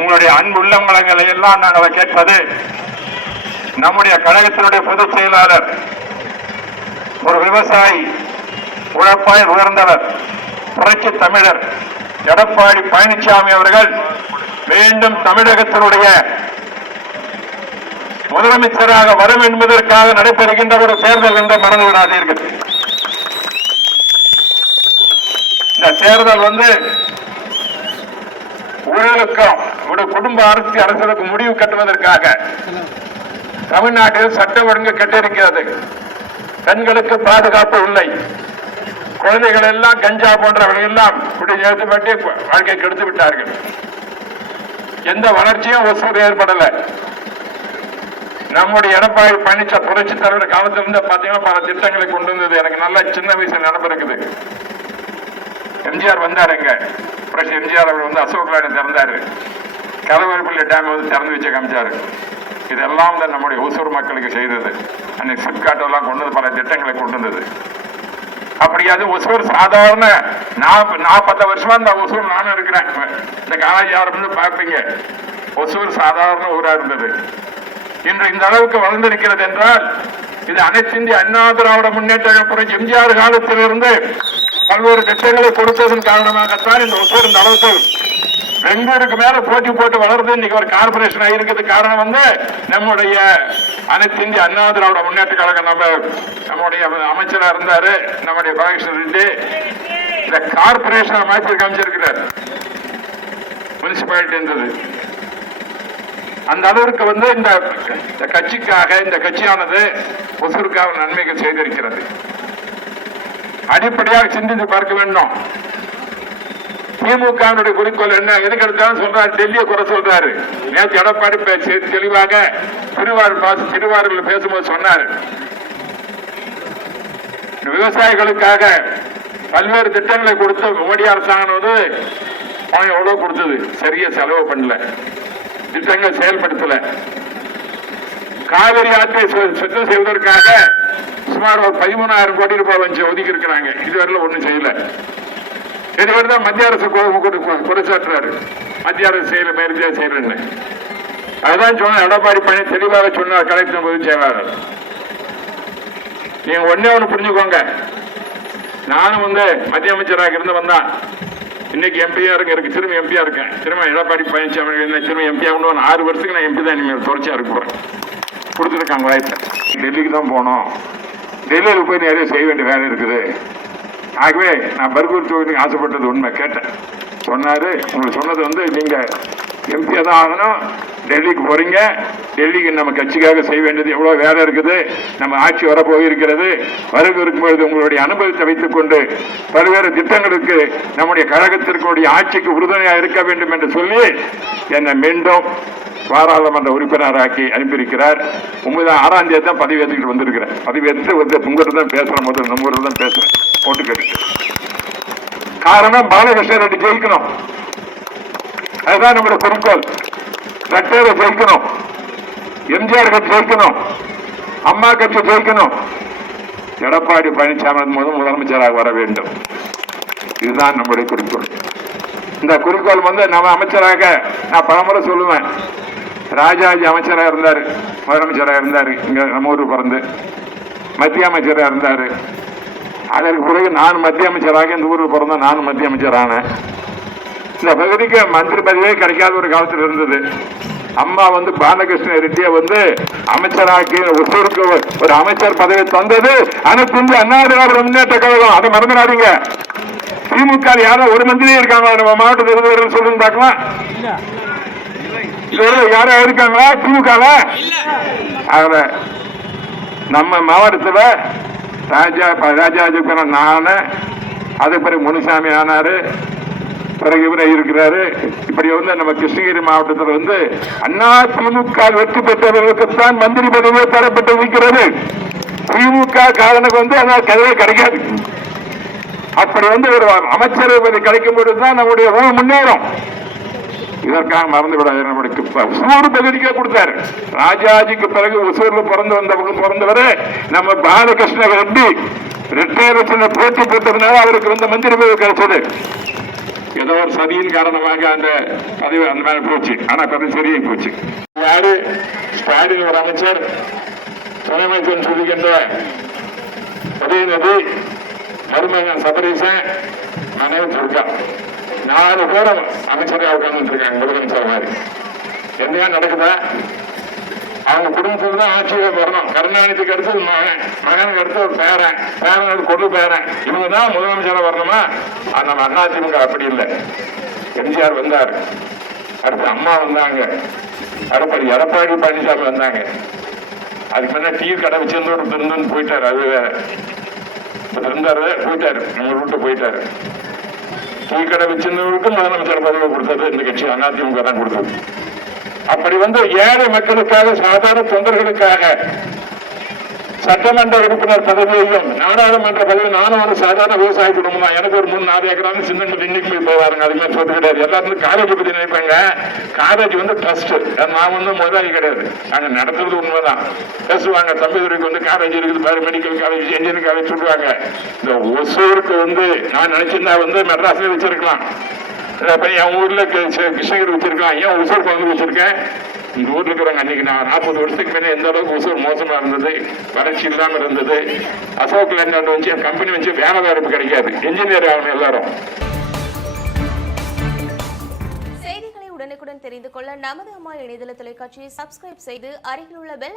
உங்களுடைய அன்புள்ளங்களை எல்லாம் நாங்கள் கேட்பது நம்முடைய கழகத்தினுடைய பொதுச் செயலாளர், ஒரு விவசாயி, உழைப்பாய் உயர்ந்தவர், புரட்சி தமிழர் எடப்பாடி பழனிசாமி அவர்கள் மீண்டும் தமிழகத்தினுடைய முதலமைச்சராக வரும் என்பதற்காக நடைபெறுகின்ற ஒரு தேர்தல் என்று மறந்து விடாதீர்கள். இந்த தேர்தல் ஊழலுக்கும் ஒரு குடும்ப அரசுக்கு முடிவு கட்டுவதற்காக தமிழ்நாட்டில் சட்ட ஒழுங்கு கெட்டிருக்கிறது. பெண்களுக்கு பாதுகாப்பு இல்லை. குழந்தைகள் எல்லாம் கஞ்சா போன்றவர்கள் எல்லாம் குடியேற்றப்பட்டு வாழ்க்கை கெடுத்து விட்டார்கள். எந்த வளர்ச்சியும் ஒசூர் ஏற்படல. நம்முடைய எடப்பாடி பழனிசாமி புரட்சி தலைவர் காலத்திலிருந்து பாத்தீங்கன்னா பல திட்டங்களை கொண்டு வந்தது. எனக்கு நல்ல சின்ன வயசுல நடந்திருக்குது. எம்ஜிஆர் வந்தாருங்க. புரட்சி எம்ஜிஆர் அவர் அசோக் லேண்ட் திறந்தாரு. கலவரப்பள்ளி டேம் திறந்து வச்சு காமிச்சாரு. இதெல்லாம் தான் நம்முடைய ஒசூர் மக்களுக்கு செய்தது. அன்னைக்கு சிப்காட் எல்லாம் கொண்டு வந்து பல திட்டங்களை கொண்டு வந்தது. அப்படியாது ஒசூர் சாதாரண 40 வருஷமா இந்த ஒசூர் நானும் இருக்கிறேன். இந்த காலேஜ் ஆரம்பித்து பார்ப்பீங்க. ஒசூர் சாதாரண ஊரா இருந்தது. இன்று இந்த அளவுக்கு வளர்ந்திருக்கிறது என்றால் இது அனைத்து இந்திய அண்ணா திராவிட முன்னேற்ற புரட்சி எம்ஜிஆர் காலத்திலிருந்து பல்வேறு திட்டங்களை கொடுத்ததன் காரணமாகத்தான் இந்த ஒசூர் இந்த அளவுக்கு பெங்களூருக்கு மேல போட்டி போட்டு வளர்ந்து இன்னைக்கு ஒரு கார்பரேஷன் ஆகிருக்கிறது. காரணம் நம்முடைய அனைத்து இந்திய அண்ணா திராவிட முன்னேற்ற கழகம் நம்முடைய அமைச்சரா இருந்தாரு நம்முடைய பாலகிருஷ்ண ரெட்டி. இந்த கார்பரேஷன் மாற்றி காமிச்சிருக்கிறார். முனிசிபாலிட்டி இருந்தது. அந்த அளவிற்கு இந்த கட்சிக்காக இந்த கட்சியானது ஒசூருக்காக நன்மைகள் செய்திருக்கிறது. அடிப்படையாக சிந்தித்து பார்க்க வேண்டும். திமுக குறிக்கோள் என்ன? எதுக்கு எடுத்தாலும் சொல்றாரு, டெல்லியை குறை சொல்றாரு. நேற்று எடப்பாடி தெளிவாக திருவாரூரில் பேசும்போது சொன்னார், விவசாயிகளுக்காக பல்வேறு திட்டங்களை கொடுத்த மோடி அரசாங்கம் பணம் எவ்வளவு கொடுத்தது, சரியா செலவு பண்ணல, திட்டங்கள் செயல்படுத்தல. காவிரி ஆற்றை சுத்தம் செய்வதற்காக சுமார் ஒரு 13,000 கோடி ரூபாய் ஒதுக்கி இருக்கிறாங்க. இதுவரையில ஒண்ணும் செய்யல. இதுவரைதான் மத்திய அரசு குறைச்சாட்டுறாரு. மத்திய அரசு செய்யல, பயிற்சியா செய்யலன்னு. அதுதான் சொன்ன எடப்பாடி பழனி தெளிவாக சொன்னார். கலெக்டர் பொதுச் செயலாளர், நீங்க ஒன்னே ஒண்ணு புரிஞ்சுக்கோங்க. நானும் மத்திய அமைச்சராக இருந்து வந்தான். இன்னைக்கு எம்பியா இருக்கு, திரும்ப எம்பியா இருக்கேன். திரும்ப எடப்பாடி பழனிசாமி திரும்ப எம்பியா 6 வருஷத்துக்கு நான் எம்பி தான் இனிமேல் தொடர்ச்சியா இருக்க போறேன். கொடுத்துருக்காங்க வாய்ப்பு. டெல்லிக்கு தான் போனோம். டெல்லியில் போய் நிறைய செய்ய வேண்டிய வேலை இருக்குது. ஆகவே நான் பர்கூர் தொகுதிக்கு ஆசைப்பட்டது உண்மை. கேட்டேன். சொன்னாரு, உங்களுக்கு சொன்னது நீங்க எம்பியா தான் ஆகணும். டெல்லிக்கு போறீங்க. டெல்லிக்கு நம்ம கட்சிக்காக செய்ய வேண்டியது எவ்வளவு வேலை இருக்குது. நம்ம ஆட்சி வரப்போயிருக்கிறது. வரும்போது உங்களுடைய அனுபவத்தை வைத்துக் கொண்டு பல்வேறு திட்டங்களுக்கு நம்முடைய கழகத்திற்குடைய ஆட்சிக்கு உறுதுணையாக இருக்க வேண்டும் என்று சொல்லி என்னை மீண்டும் பாராளுமன்ற உறுப்பினராக்கி அனுப்பியிருக்கிறார். 6ஆம் தேதி தான் பதவி ஏற்றுக்கிட்டு வந்திருக்கிறேன். பதவி ஏற்று உங்கள்கிட்ட தான் பேசுறேன். முதல்ல நம்ம ஊரில் தான் பேசுறேன். ஓட்டு கேட்டு காரணம் பாலகிருஷ்ண ரெட்டி ஜெயிக்கணும். அதுதான் நம்முடைய குறிக்கோள். ரெட்டேரை ஜெயிக்கணும், எம்ஜிஆர் கட்சி ஜெயிக்கணும், அம்மா கட்சி ஜெயிக்கணும், எடப்பாடி பழனிசாமி முதலமைச்சராக வர வேண்டும். இதுதான் நம்முடைய குறிக்கோள். இந்த குறிக்கோள் நம்ம அமைச்சராக நான் பலமுறை சொல்லுவேன். ராஜாஜி அமைச்சராக இருந்தாரு, முதலமைச்சராக இருந்தாரு. இங்க நம்ம ஊருக்கு பிறந்து மத்திய அமைச்சராக இருந்தாரு. அதற்கு பிறகு நான் மத்திய அமைச்சராக இந்த ஊருக்கு பிறந்த நானும் மத்திய அமைச்சர் ஆனேன். இந்த பகுதிக்கு மந்திரி பதவியே கிடைக்காத ஒரு காலத்தில் இருந்தது. அம்மா பாலகிருஷ்ண ரெட்டியை அமைச்சராக்கி ஒசூருக்கு ஒரு அமைச்சர் பதவி தந்தது அனைத்து இந்திய அண்ணா திராவிட முன்னேற்ற கழகம். அதை மறந்துடாதீங்க. திமுக யாரும் ஒரு மந்திரியே இருக்காங்களா நம்ம மாவட்டத்தில் இருந்தவர்கள் சொல்லுங்க பார்க்கலாம். யாரும் இருக்காங்களா திமுக? நம்ம மாவட்டத்தில் ராஜாஜி நானு, அது பிறகு முனுசாமி ஆனாரு, பிறகு இவரை இருக்கிறாரு. இப்படி நம்ம கிருஷ்ணகிரி மாவட்டத்தில் அண்ணா திமுக வெற்றி பெற்றவர்களுக்குத்தான் மந்திரி பதவியே தரப்பட்டு இருக்கிறது. திமுக காரனுக்கு அந்த கதவே கிடைக்காது. அப்படி ஒரு அமைச்சர் கிடைக்கும் பொழுதுதான் நம்முடைய முன்னேறும். இதற்காக மறந்து விடாது. நம்முடைய ஒசூர் பகுதிக்கே கொடுத்தாரு. ராஜாஜிக்கு பிறகு ஒசூர்ல பிறந்தவர் நம்ம பாலகிருஷ்ண ரெட்டி. ரெட்டையர் போட்டி போட்டதுனால அவருக்கு மந்திரி பதவி கிடைச்சது. ஏதோ ஒரு சதியின் காரணமாக அந்த பதவி அந்த மாதிரி போச்சு. ஆனா பதவி சரியாகி போச்சு. யாரு? ஸ்டாலின் ஒரு அமைச்சர், துணை அமைச்சர் சொல்லுகின்ற உதயநிதி, மருமகன் சபரீசன், மனைவி துர்கா, 4 பேரும் அமைச்சராக உட்கார்ந்து இருக்காங்க. முதலமைச்சர் மாதிரி என்னையா நடக்குதா? அவங்க குடும்பத்துக்கு தான் ஆட்சியை வரணும். கருணாநிதிக்கு அடுத்தது மகன், மகனுக்கு அடுத்து ஒரு பேரன், பேரனுக்கு கொண்டு பேரன், இவங்க தான் முதலமைச்சராக வரணுமா? நம்ம அதிமுக அப்படி இல்லை. எம்ஜிஆர் வந்தார், அடுத்து அம்மா வந்தாங்க, எடப்பாடி பழனிசாமி வந்தாங்க. அதுக்கு முன்னாடி டீ கடை வச்சிருந்தோடு திருந்தன்னு போயிட்டாரு. அது இருந்தாரு, போயிட்டாரு, நம்ம விட்டு போயிட்டாரு. டீ கடை வச்சிருந்தவருக்கு முதலமைச்சர் பதவி கொடுத்தது இந்த கட்சி அதிமுக தான் கொடுத்தது. அப்படி ஏழை மக்களுக்காக, சாதாரண தொண்டர்களுக்காக சட்டமன்ற உறுப்பினர் பதவியையும் நாடாளுமன்ற பதவி, நானும் ஒரு சாதாரண விவசாய குடும்பம் தான். எனக்கு ஒரு 3-4 ஏக்கரான சின்னங்கள் இன்னைக்கு போய் போவாருங்க. அது மாதிரி சொல்றது கிடையாது. எல்லாருக்கும் காலேஜ் பத்தி நினைப்பாங்க. காலேஜ் ட்ரஸ்ட், நான் முதலாளி கிடையாது. நாங்க நடத்துறது உண்மைதான். பேசுவாங்க, தம்பிதுரைக்கு காலேஜ் இருக்குது பாரு, மெடிக்கல் காலேஜ், இன்ஜினியரிங் காலேஜ் சொல்லுவாங்க. இந்த ஒசூருக்கு நான் நினைச்சிருந்தா மெட்ராஸ்ல வச்சிருக்கலாம், என் ஊர்ல கிருஷ்ணகிரி வச்சிருக்கலாம். ஏன் ஒசூருக்கு வச்சிருக்கேன்? இந்த ஊர்ல இருக்கிறவங்க அன்னைக்கு நான் 40 வருஷத்துக்கு மேலே எந்த அளவுக்கு ஒசூர் மோசமா இருந்தது, வறட்சி இல்லாம இருந்தது. அசோக் லேண்ட் வச்சு கம்பெனி வச்சு வேலை வாய்ப்பு கிடைக்காது, இன்ஜினியர் ஆகணும் எல்லாரும். செய்திகளை உடனுக்குடன் தெரிந்து கொள்ள நமது அம்மா இணையதள தொலைக்காட்சியை சப்ஸ்கிரைப் செய்து அருகில் உள்ள பெல்